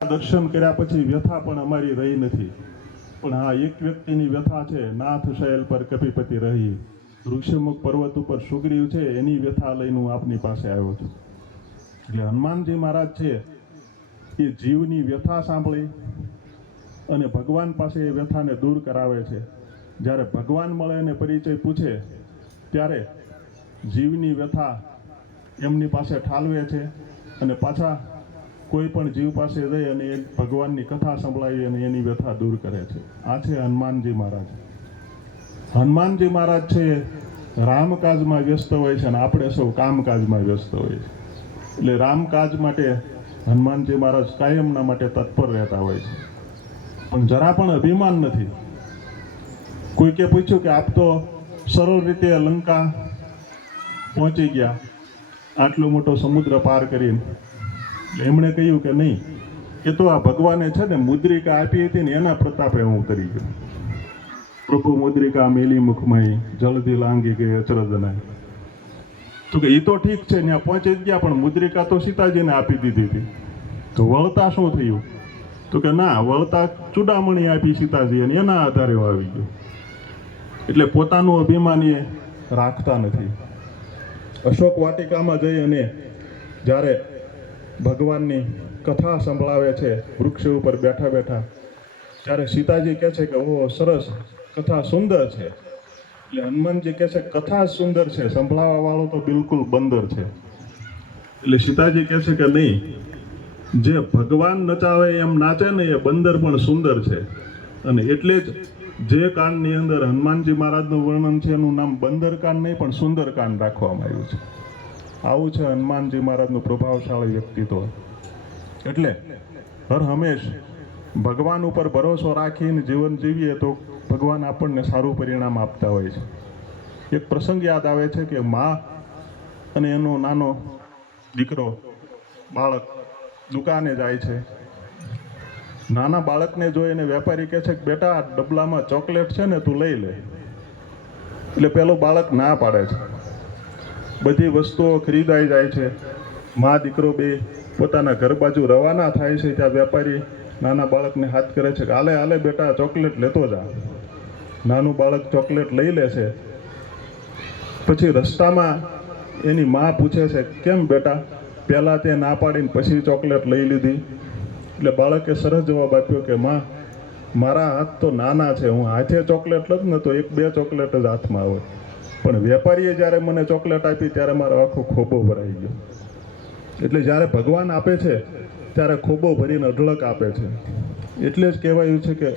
દર્શન કર્યા પછી વ્યથા પણ અમારી રહી નથી, પણ હા એક વ્યક્તિની વ્યથા છે. નાથ શૈલ પર કપિપતિ રહી, ઋષિમુખ પર્વત ઉપર સુગ્રીવ છે, એની વ્યથા લઈને હું આપની પાસે આવ્યો છું. એટલે હનુમાનજી મહારાજ છે એ જીવની વ્યથા સાંભળી અને ભગવાન પાસે એ વ્યથાને દૂર કરાવે છે. જ્યારે ભગવાન મળે અને પરિચય પૂછે ત્યારે જીવની વ્યથા એમની પાસે ઠાલવે છે અને પાછા કોઈ પણ જીવ પાસે જઈ અને એ ભગવાનની કથા સંભળાવી અને એની વ્યથા દૂર કરે છે. આ છે હનુમાનજી મહારાજ. હનુમાનજી મહારાજ છે રામકાજમાં વ્યસ્ત હોય છે અને આપણે સૌ કામકાજમાં વ્યસ્ત હોય છે. એટલે રામકાજ માટે હનુમાનજી મહારાજ કાયમના માટે તત્પર રહેતા હોય છે, પણ જરા પણ અભિમાન નથી. કોઈકે પૂછ્યું કે આપ તો સરળ રીતે લંકા પહોંચી ગયા આટલો મોટો સમુદ્ર પાર કરીને. એમણે કહ્યું કે નહીં, એ તો આ ભગવાને છે ને મુદ્રિકા આપી હતી ને એના પ્રતાપે હું કરી ગયો. પ્રભુ મુદ્રિકા મેલી મુખમય જળધી લાંગી ગઈ અચરજનાય. તો કે એ તો ઠીક છે, ત્યાં પહોંચી જ ગયા, પણ મુદ્રિકા તો સીતાજીને આપી દીધી હતી. તો વળતા શું થયું? તો કે ના, વળતા ચૂડામણી આપી સીતાજી અને એના આધારે આવી ગયો. એટલે પોતાનું અભિમાન એ રાખતા નથી. અશોક વાટિકામાં જઈ અને જ્યારે ભગવાનની કથા સંભળાવે છે વૃક્ષ ઉપર બેઠા બેઠા, ત્યારે સીતાજી કહે છે કે ઓહ સરસ કથા, સુંદર છે. એટલે હનુમાનજી કહે છે કથા સુંદર છે, સંભળાવવા વાળો તો બિલકુલ બંદર છે. એટલે સીતાજી કહે છે કે નહીં, જે ભગવાન નચાવે એમ નાચે ને એ બંદર પણ સુંદર છે. અને એટલે જ જે કાંડની અંદર હનુમાનજી મહારાજનું વર્ણન છે એનું નામ બંદરકાંડ નહીં પણ સુંદરકાંડ રાખવામાં આવ્યું છે. આવું છે હનુમાનજી મહારાજનું પ્રભાવશાળી વ્યક્તિત્વ. એટલે હર હંમેશ ભગવાન ઉપર ભરોસો રાખીને જીવન જીવીએ તો ભગવાન આપણને સારું પરિણામ આપતા હોય છે. એક પ્રસંગ યાદ આવે છે કે મા અને એનો નાનો દીકરો બાળક દુકાને જાય છે. નાના બાળકને જોઈને વેપારી કહે છે કે બેટા આ ડબલામાં ચોકલેટ છે ને તું લઈ લે. એટલે પેલું બાળક ના પાડે છે. બધી વસ્તુઓ ખરીદાઈ જાય છે. મા દીકરો બે પોતાના ઘર બાજુ રવાના થાય છે. ત્યાં વેપારી નાના બાળકને હાથ કરે છે કે હાલે હાલે બેટા ચોકલેટ લેતો જા. નાનું બાળક ચોકલેટ લઈ લે છે. પછી રસ્તામાં એની મા પૂછે છે કેમ બેટા, પહેલાં તે ના પાડીને પછી ચોકલેટ લઈ લીધી? એટલે બાળકે સરસ જવાબ આપ્યો કે માં, મારા હાથ તો નાના છે, હું હાથે ચોકલેટ લઉં ને તો એક બે ચોકલેટ જ હાથમાં આવે, પણ વેપારીએ જ્યારે મને ચોકલેટ આપી ત્યારે મારો આખો ખોબો ભરાઈ ગયો. એટલે જ્યારે ભગવાન આપે છે ત્યારે ખોબો ભરીને અઢળક આપે છે. એટલે જ કહેવાયું છે કે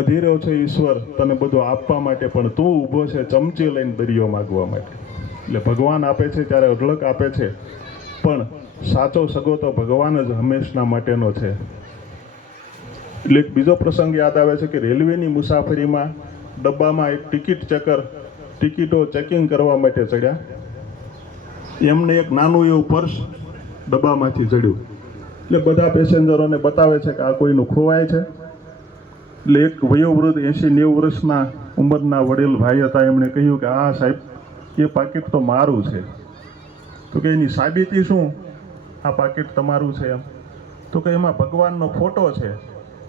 અધીરો છે ઈશ્વર તને બધું આપવા માટે, પણ તું ઊભો છે ચમચી લઈને દરિયો માગવા માટે. એટલે ભગવાન આપે છે ત્યારે અઢળક આપે છે, પણ સાચો સગો તો ભગવાન જ હંમેશના માટેનો છે. એટલે એક બીજો પ્રસંગ યાદ આવે છે કે રેલવેની મુસાફરીમાં ડબ્બામાં એક ટિકિટ ચેકર ટિકિટો ચેકિંગ કરવા માટે ચડ્યા. એમને એક નાનું એવું પર્સ ડબ્બામાંથી ચડ્યું. એટલે બધા પેસેન્જરોને બતાવે છે કે આ કોઈનું ખોવાય છે. એટલે એક વયોવૃદ્ધ 80-90 વર્ષના ઉંમરના વડીલ ભાઈ હતા. એમણે કહ્યું કે આ સાહેબ, એ પાકીટ તો મારું છે. તો કે એની સાબિતી શું, આ પાકીટ તમારું છે એમ? તો કે એમાં ભગવાનનો ફોટો છે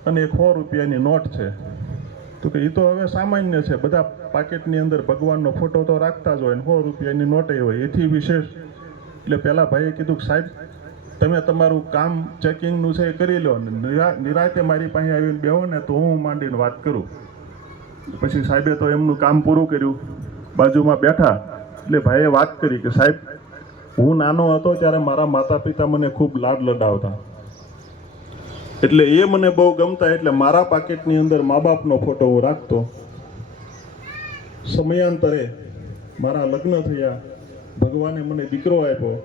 અને એક 100 રૂપિયાની નોટ છે. તો કે એ તો હવે સામાન્ય છે, બધા પાકીટની અંદર ભગવાનનો ફોટો તો રાખતા જ હોય ને 100 રૂપિયાની નોટે હોય, એથી વિશેષ? એટલે પહેલાં ભાઈએ કીધું કે સાહેબ તમે તમારું કામ ચેકિંગનું છે એ કરી લો, નિરાતે મારી પાસે આવીને બેહો ને તો હું માંડીને વાત કરું. પછી સાહેબે તો એમનું કામ પૂરું કર્યું, બાજુમાં બેઠા. એટલે ભાઈએ વાત કરી કે સાહેબ, હું નાનો હતો ત્યારે મારા માતા પિતા મને ખૂબ લાડ લડાવતા, એટલે એ મને બહુ ગમતા, એટલે મારા પાકીટની અંદર મા બાપનો ફોટો હું રાખતો. સમયાંતરે મારા લગ્ન થયા, ભગવાને મને દીકરો આપ્યો,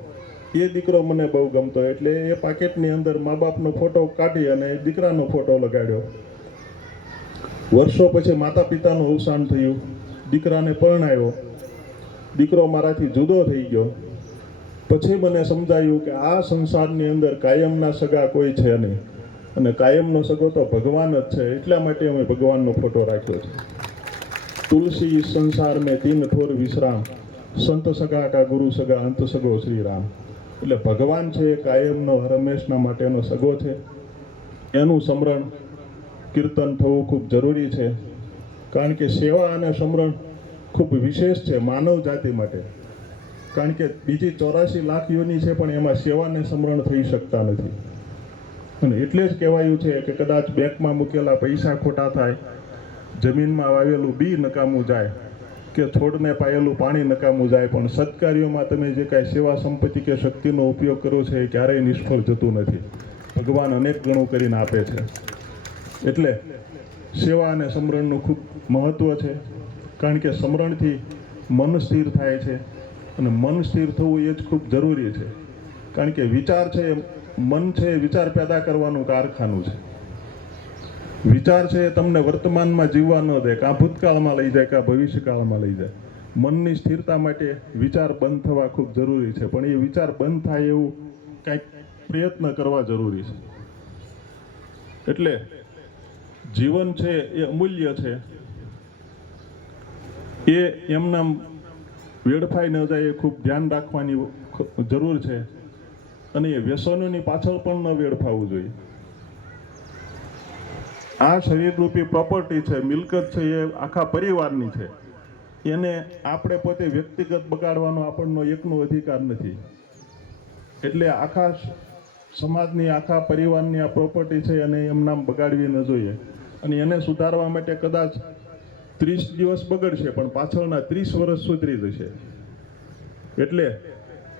એ દીકરો મને બહુ ગમતો, એટલે એ પાકીટની અંદર મા બાપનો ફોટો કાઢી અને દીકરાનો ફોટો લગાડ્યો. વર્ષો પછી માતા પિતાનું અવસાન થયું, દીકરાને પરણાવ્યો, દીકરો મારાથી જુદો થઈ ગયો. પછી મને સમજાયું કે આ સંસારની અંદર કાયમના સગા કોઈ છે નહીં, અને કાયમનો સગો તો ભગવાન જ છે. એટલા માટે અમે ભગવાનનો ફોટો રાખ્યો છે. તુલસી ઇસ સંસાર મેં તીન ઠોર વિશ્રામ, સંત સગા કા ગુરુ સગા અંત સગો શ્રી રામ. એટલે ભગવાન છે એ કાયમનો હંમેશના માટેનો સગો છે. એનું સ્મરણ કીર્તન થવું ખૂબ જરૂરી છે, કારણ કે સેવા અને સ્મરણ ખૂબ વિશેષ છે માનવ જાતિ માટે. કારણ કે બીજી 84 લાખ યોની છે, પણ એમાં સેવાને સ્મરણ થઈ શકતા નથી. અને એટલે જ કહેવાયું છે કે કદાચ બેંકમાં મૂકેલા પૈસા ખોટા થાય, જમીનમાં વાવેલું બી નકામું જાય, કે છોડને પાયેલું પાણી નકામું જાય, પણ સત્કાર્યોમાં તમે જે કાંઈ સેવા સંપત્તિ કે શક્તિનો ઉપયોગ કરો છો એ ક્યારેય નિષ્ફળ જતું નથી. ભગવાન અનેક ગણું કરીને આપે છે. એટલે સેવા અને સ્મરણનું ખૂબ મહત્ત્વ છે, કારણ કે સ્મરણથી મન સ્થિર થાય છે, અને મન સ્થિર થવું એ જ ખૂબ જરૂરી છે. કારણ કે વિચાર છે, મન છે, વિચાર પેદા કરવાનું કારખાનું છે. વિચાર છે એ તમને વર્તમાનમાં જીવવા ન દે, કાં ભૂતકાળમાં લઈ જાય કાં ભવિષ્યકાળમાં લઈ જાય. મનની સ્થિરતા માટે વિચાર બંધ થવા ખૂબ જરૂરી છે, પણ એ વિચાર બંધ થાય એવું કંઈક પ્રયત્ન કરવા જરૂરી છે. એટલે જીવન છે એ અમૂલ્ય છે, એ એમના વેડફાઈ ન જાય એ ખૂબ ધ્યાન રાખવાની જરૂર છે. અને એ વ્યસનોની પાછળ પણ ન વેડફાવવું જોઈએ. આ શરીરરૂપી પ્રોપર્ટી છે, મિલકત છે, એ આખા પરિવારની છે. એને આપણે પોતે વ્યક્તિગત બગાડવાનો આપણનો એકનો અધિકાર નથી. એટલે આખા સમાજની, આખા પરિવારની આ પ્રોપર્ટી છે અને એમના બગાડવી ન જોઈએ. અને એને સુધારવા માટે કદાચ 30 દિવસ બગડશે, પણ પાછળના 30 વર્ષ સુધરી જશે. એટલે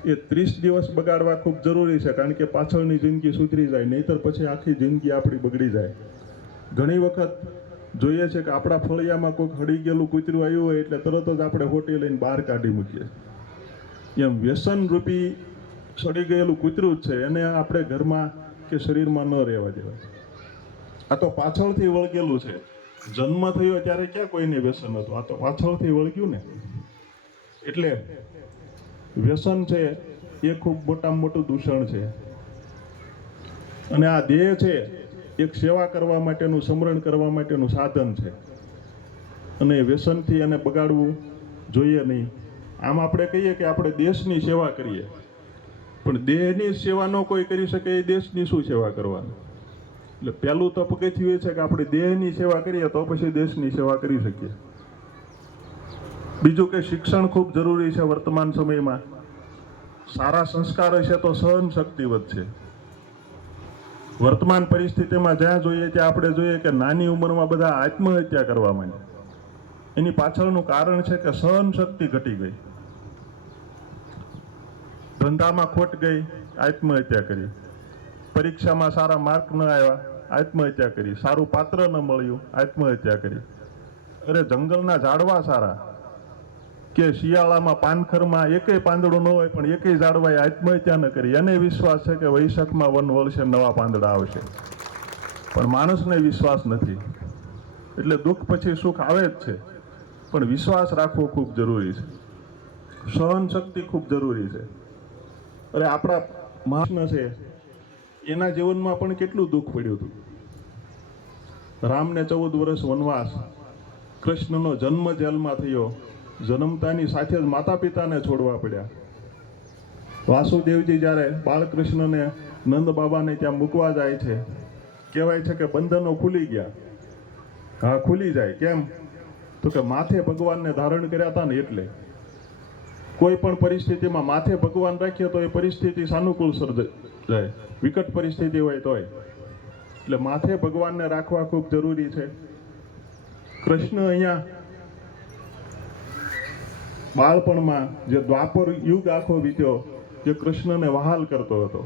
એ 30 દિવસ બગાડવા ખૂબ જરૂરી છે, કારણ કે પાછળની જિંદગી સુધરી જાય, નહીંતર પછી આખી જિંદગી આપણી બગડી જાય. ઘણી વખત જોઈએ છે કે આપણા ફળિયામાં કોઈક હળી ગયેલું કૂતરું આવ્યું હોય એટલે તરત જ આપણે હોટી લઈને બહાર કાઢી મૂકીએ. એમ વ્યસન રૂપી સડી ગયેલું કૂતરું જ છે, એને આપણે ઘરમાં કે શરીરમાં ન રહેવા દેવાય. આ તો પાછળથી વળગેલું છે. જન્મ થયો ત્યારે ક્યાં કોઈને વ્યસન હતું, આ તો પાછળથી વળગ્યું ને. એટલે વ્યસન છે એ ખૂબ મોટામાં મોટું દૂષણ છે. અને આ દેહ છે એક સેવા કરવા માટેનું, સ્મરણ કરવા માટેનું સાધન છે. અને વ્યસનથી એને બગાડવું જોઈએ નહીં. આમ આપણે કહીએ કે આપણે દેશની સેવા કરીએ, પણ દેહની સેવા ન કોઈ કરી શકે એ દેશની શું સેવા કરવાની? એટલે પહેલું તો પગથિયું એ છે કે આપણે દેહની સેવા કરીએ તો પછી દેશની સેવા કરી શકીએ. બીજું કે શિક્ષણ ખૂબ જરૂરી છે વર્તમાન સમયમાં. સારા સંસ્કાર હશે તો સહન શક્તિ વધશે. વર્તમાન પરિસ્થિતિમાં જ્યાં જોઈએ ત્યાં આપણે જોઈએ કે નાની ઉંમરમાં બધા આત્મહત્યા કરવા માંડ્યા. એની પાછળનું કારણ છે કે સહન શક્તિ ઘટી ગઈ. ધંધામાં ખોટ ગઈ, આત્મહત્યા કરી. પરીક્ષામાં સારા માર્ક ન આવ્યા, આત્મહત્યા કરી. સારું પાત્ર ન મળ્યું, આત્મહત્યા કરી. અરે જંગલના ઝાડવા સારા, કે શિયાળામાં પાનખરમાં એકેય પાંદડું ન હોય પણ એકેય ઝાડવાએ આત્મહત્યા ન કરી. એને વિશ્વાસ છે કે વૈશાખમાં વન વળશે, નવા પાંદડા આવશે. પણ માણસને વિશ્વાસ નથી. એટલે દુઃખ પછી સુખ આવે જ છે, પણ વિશ્વાસ રાખવો ખૂબ જરૂરી છે. સહન શક્તિ ખૂબ જરૂરી છે. અરે આપણા મહાત્મા છે, એના જીવનમાં પણ કેટલું દુઃખ પડ્યું હતું. રામને 14 વર્ષ વનવાસ, કૃષ્ણનો જન્મ જેલમાં થયો, જન્મતાની સાથે જ માતા પિતાને છોડવા પડ્યા. વાસુદેવજી જ્યારે બાળકૃષ્ણને નંદ બાબાને ત્યાં મૂકવા જાય છે, કહેવાય છે કે બંધનો ખુલી ગયા. હા, ખુલી જાય. કેમ? તો કે માથે ભગવાનને ધારણ કર્યા હતા ને એટલે. કોઈ પણ પરિસ્થિતિમાં માથે ભગવાન રાખીએ તો એ પરિસ્થિતિ સાનુકૂળ સર્જાય, વિકટ પરિસ્થિતિ હોય તોય. એટલે માથે ભગવાનને રાખવા ખૂબ જરૂરી છે. કૃષ્ણ અહીંયા બાળપણમાં જે દ્વાપર યુગ આખો વીત્યો, જે કૃષ્ણને વહાલ કરતો હતો,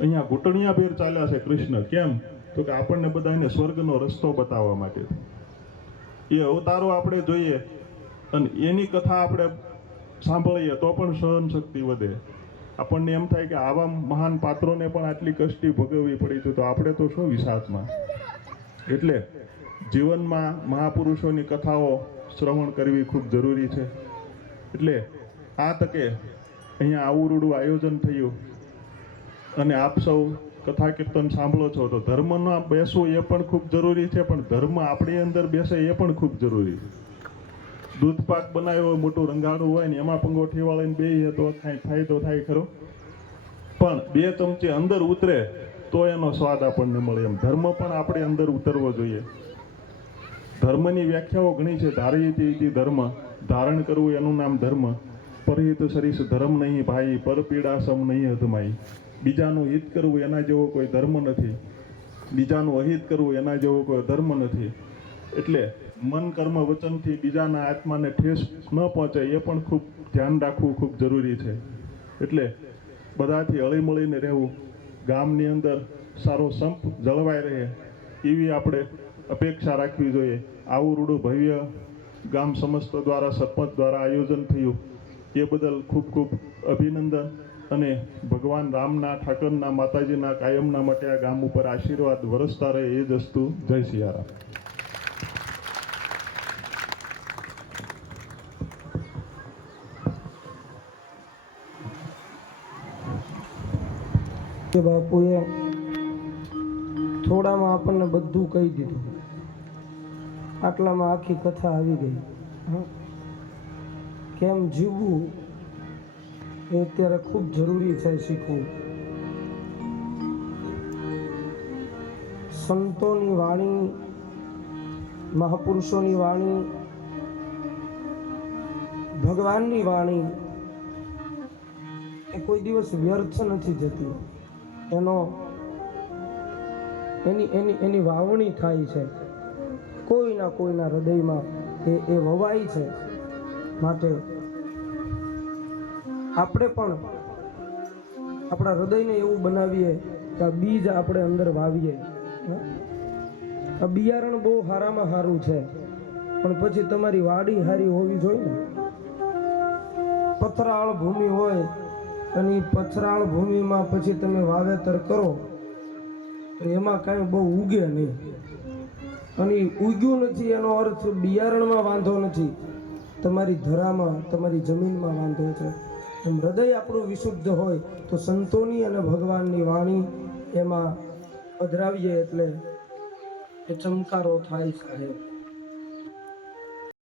અહીંયા ઘૂંટણિયાભેર ચાલ્યા છે કૃષ્ણ. કેમ? તો કે આપણને બધાને સ્વર્ગનો રસ્તો બતાવવા માટે. એ અવતારો આપણે જોઈએ અને એની કથા આપણે સાંભળીએ તો પણ સહન શક્તિ વધે. આપણને એમ થાય કે આવા મહાન પાત્રોને પણ આટલી કષ્ટી ભોગવવી પડી તો આપણે તો શું વિસાતમાં. એટલે જીવનમાં મહાપુરુષોની કથાઓ શ્રવણ કરવી ખૂબ જરૂરી છે. એટલે આ તકે અહીંયા આવુરુડું આયોજન થયું અને આપ સૌ કથા કીર્તન સાંભળો છો, તો ધર્મમાં બેસવું એ પણ ખૂબ જરૂરી છે, પણ ધર્મ આપણી અંદર બેસે એ પણ ખૂબ જરૂરી છે. દૂધ પાક બનાવ્યો હોય, મોટું રંગાડું હોય ને એમાં પંગોઠી વાળીને બેહીએ તો કાંઈ ફાયદો થાય ખરો? પણ 2 ચમચી અંદર ઉતરે તો એનો સ્વાદ આપણને મળે. એમ ધર્મ પણ આપણે અંદર ઉતરવો જોઈએ. ધર્મની વ્યાખ્યાઓ ઘણી છે. ધારયતિ ધર્મ, ધારણ કરવું એનું નામ ધર્મ. પરહિત સરીસ ધર્મ નહીં ભાઈ, પર પીડા સમ નહીં અધમાઈ. બીજાનું હિત કરવું એના જેવો કોઈ ધર્મ નથી. બીજાનું અહિત કરવું એના જેવો કોઈ ધર્મ નથી. એટલે મન કર્મ વચનથી બીજાના આત્માને ઠેસ ન પહોંચે એ પણ ખૂબ ધ્યાન રાખવું ખૂબ જરૂરી છે. એટલે બધાથી હળીમળીને રહેવું, ગામની અંદર સારો સંપ જળવાઈ રહે એવી આપણે અપેક્ષા રાખવી જોઈએ. આવું રૂડું ભવ્ય ગામ સમસ્ત દ્વારા, સરપંચ દ્વારા આયોજન થયું એ બદલ ખૂબ ખૂબ અભિનંદન. અને ભગવાન રામના, ઠાકરના, માતાજીના કાયમના માટે આ ગામ ઉપર આશીર્વાદ વરસતા રહે એ જ અસ્તુ. જય સિયારામ. બાપુએ થોડામાં આપણને બધું કહી દીધું. આટલામાં આખી કથા આવી ગઈ. કેમ જીવવું એ અત્યારે ખૂબ જરૂરી છે શીખવું. સંતોની વાણી, મહાપુરુષોની વાણી, ભગવાનની વાણી એ કોઈ દિવસ વ્યર્થ નથી જતી. એની વાવણી થાય છે કોઈના કોઈના હૃદયમાં, એ વવાય છે. માટે આપણે પણ આપણા હૃદયને એવું બનાવીએ કે આ બીજ આપણે અંદર વાવીએ. આ બિયારણ બહુ સારામાં સારું છે, પણ પછી તમારી વાડી સારી હોવી જોઈએ ને. પથરાળ ભૂમિ હોય અને પથરાળ ભૂમિમાં પછી તમે વાવેતર કરો તો એમાં કાંઈ બહુ ઉગે નહીં. અને ઉગ્યું નથી એનો અર્થ બિયારણમાં વાંધો નથી, તમારી ધરામાં, તમારી જમીનમાં વાંધો છે. એમ હૃદય આપણું વિશુદ્ધ હોય તો સંતોની અને ભગવાનની વાણી એમાં પધરાવીએ એટલે એ ચમકારો થાય સાહેબ.